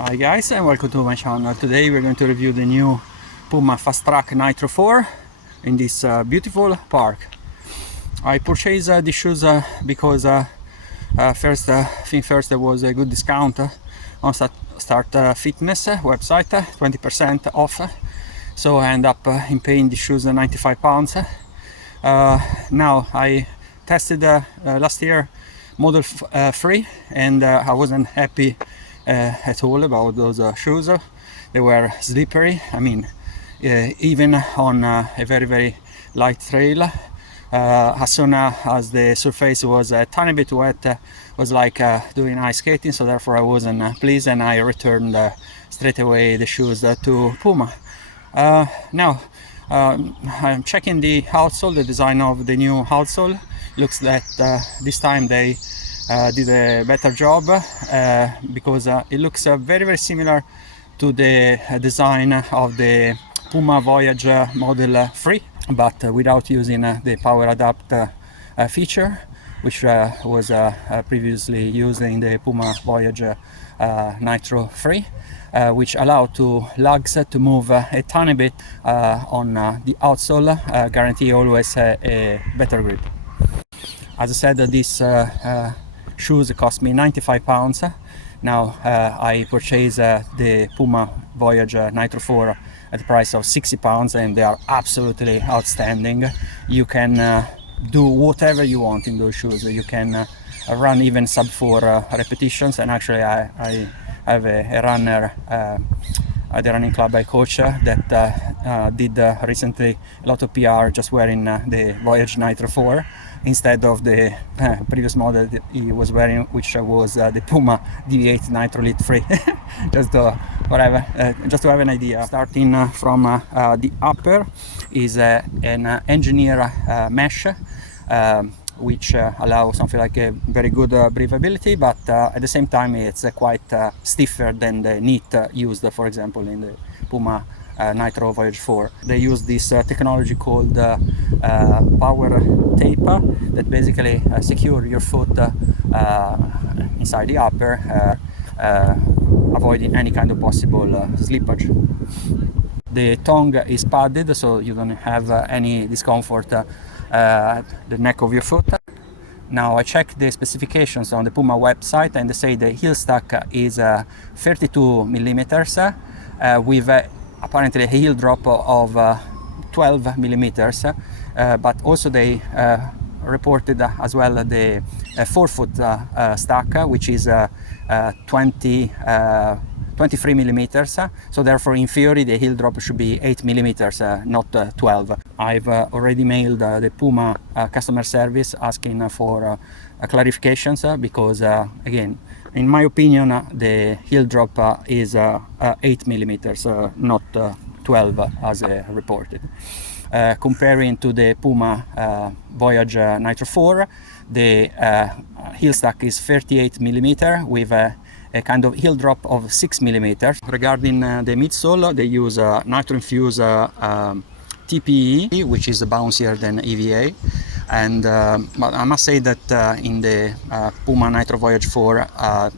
Hi guys, and welcome to my channel. Today we're going to review the new Puma fast-trac Nitro 4 in this beautiful park. I purchased these shoes because first there was a good discount on Start Fitness website, 20% off. So I end up in paying these shoes £95. Now I tested last year Model 3 and I wasn't happy at all about those shoes. They were slippery. I mean, even on a very light trail, as soon as the surface was a tiny bit wet, was like doing ice skating. So therefore I wasn't pleased, and I returned straight away the shoes to Puma. Now I'm checking the outsole, the design of the new outsole. Looks that this time they did a better job because it looks very similar to the design of the Puma Voyage Model 3, but without using the power adapt feature, which was previously used in the Puma Voyage Nitro 3, which allowed lugs to move a tiny bit on the outsole, guarantee always a better grip. As I said, these shoes cost me £95. Now I purchased the Puma Voyage Nitro 4 at the price of £60, and they are absolutely outstanding. You can do whatever you want in those shoes. You can run even sub 4 repetitions, and actually I have a runner at the running club I coach that did recently a lot of PR just wearing the Voyage Nitro 4 instead of the previous model that he was wearing, which was the Puma DV8 Nitro Elite 3. just to have an idea. Starting from the upper is an engineer mesh, which allows something like a very good breathability, but at the same time it's quite stiffer than the knit used, for example, in the Puma Nitro Voyage 4. They use this technology called power tape that basically secure your foot inside the upper, avoiding any kind of possible slippage. The tongue is padded, so you don't have any discomfort at the neck of your foot. Now I checked the specifications on the Puma website, and they say the heel stack is 32 millimeters with apparently a heel drop of 12 millimeters, but also they reported as well the forefoot stack, which is 23 millimeters. So therefore, in theory, the heel drop should be 8 millimeters, not 12. I've already mailed the Puma customer service asking for clarifications because, again, in my opinion, the heel drop is 8 millimeters, not 12 as reported. Comparing to the Puma Voyage Nitro 4, the heel stack is 38 millimeter with a kind of heel drop of 6 millimeters. Regarding the midsole, they use nitro infused TPE, which is bouncier than EVA, and but I must say that in the Puma Nitro Voyage 4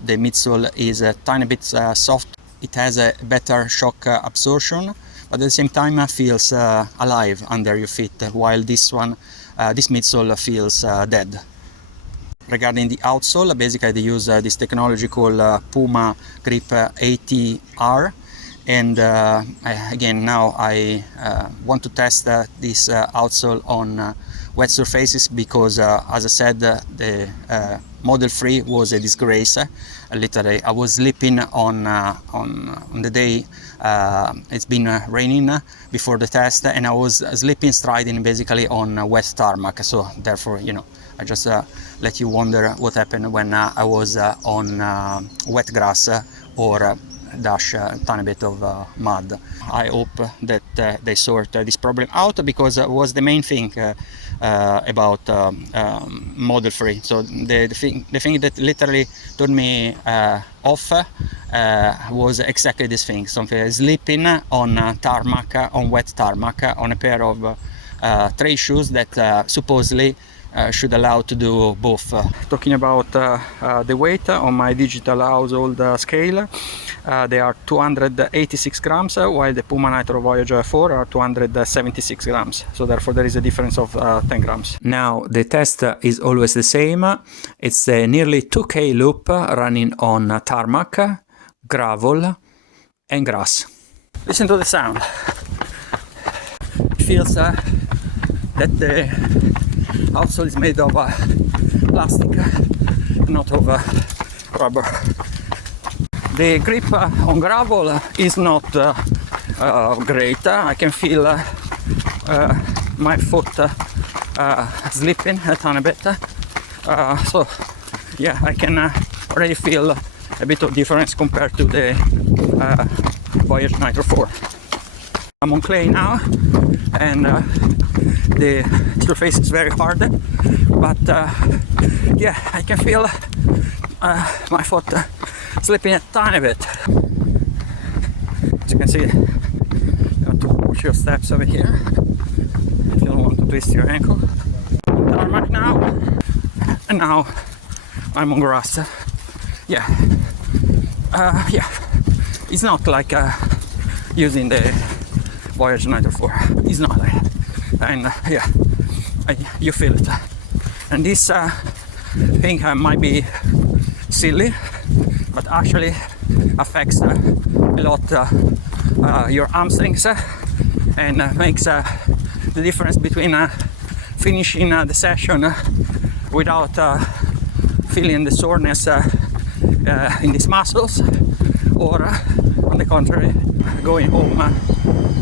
the midsole is a tiny bit soft. It has a better shock absorption, but at the same time feels alive under your feet, while this midsole feels dead. Regarding the outsole, basically they use this technology called Puma Grip ATR, and again now I want to test this outsole on wet surfaces because as I said, the Model 3 was a disgrace. Literally I was slipping on the day it's been raining before the test, and I was slipping, striding basically on wet tarmac. So therefore, you know, I just let you wonder what happened when I was on wet grass or dash a tiny bit of mud. I hope that they sort this problem out, because it was the main thing about Model 3. So the thing that literally turned me off was exactly this thing, something slipping on tarmac, on wet tarmac, on a pair of trail shoes that supposedly should allow to do both. Talking about the weight on my digital Outsole scale, they are 286 grams, while the Puma Nitro Voyage 4 are 276 grams. So therefore there is a difference of 10 grams. Now the test is always the same. It's a nearly 2K loop running on tarmac, gravel and grass. Listen to the sound. It feels that the outsole is made of plastic, not of rubber. The grip on gravel is not great. I can feel my foot slipping a tiny bit. So yeah, I can already feel a bit of difference compared to the Voyage Nitro 4. I'm on clay now, and the surface is very hard, but yeah, I can feel my foot slipping a tiny bit. As you can see, you have to watch your steps over here if you don't want to twist your ankle. Tarmac now, and now I'm on grass. Yeah, yeah, it's not like using the Voyage Nitro 4. It's not like that. And yeah, you feel it. And this thing might be silly, but actually affects a lot your hamstrings and makes the difference between finishing the session without feeling the soreness in these muscles, or on the contrary, going home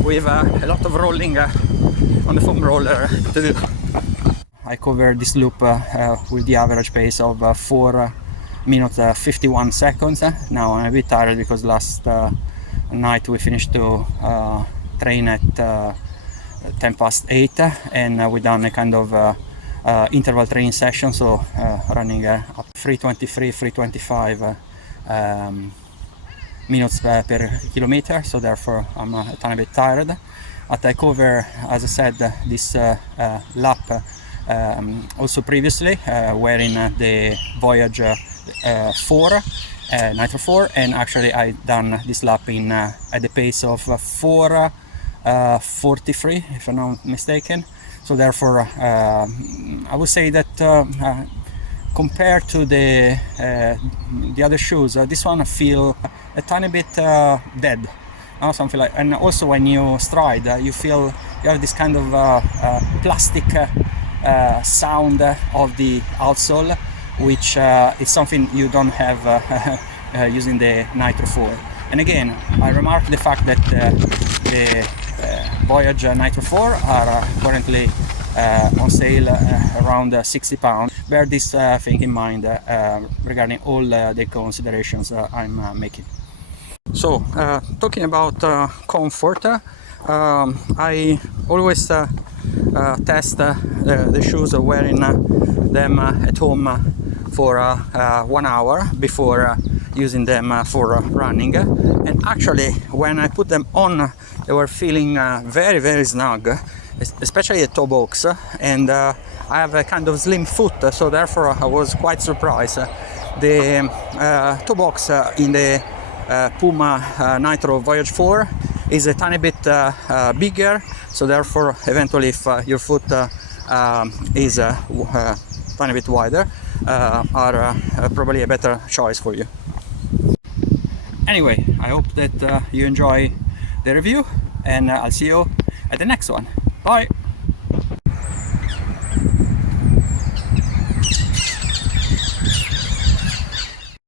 with a lot of rolling on the foam roller to do. I covered this loop with the average pace of 4 minutes 51 seconds. Now I'm a bit tired because last night we finished to train at 10 past 8, and we done a kind of interval training session, so running up 323, 325 minutes per kilometer, so therefore I'm a tiny bit tired. But I cover, as I said, this lap also previously wearing the Voyage 4 Nitro 4, and actually I done this lap in at the pace of 4:43 if I'm not mistaken. So therefore I would say that compared to the other shoes, this one I feel a tiny bit dead, something like. And also when you stride, you feel you have this kind of plastic sound of the outsole, which is something you don't have using the Nitro 4. And again, I remark the fact that the Voyage Nitro 4 are currently on sale around £60. Bear this thing in mind regarding all the considerations I'm making. So, talking about comfort, I always test the shoes wearing them at home for 1 hour before using them for running. And actually, when I put them on, they were feeling very, very snug, especially the toe box, and I have a kind of slim foot, so therefore I was quite surprised. The toe box in the Puma Nitro Voyage 4 is a tiny bit bigger, so therefore eventually if your foot is tiny bit wider, are probably a better choice for you. Anyway, I hope that you enjoy the review, and I'll see you at the next one. Bye!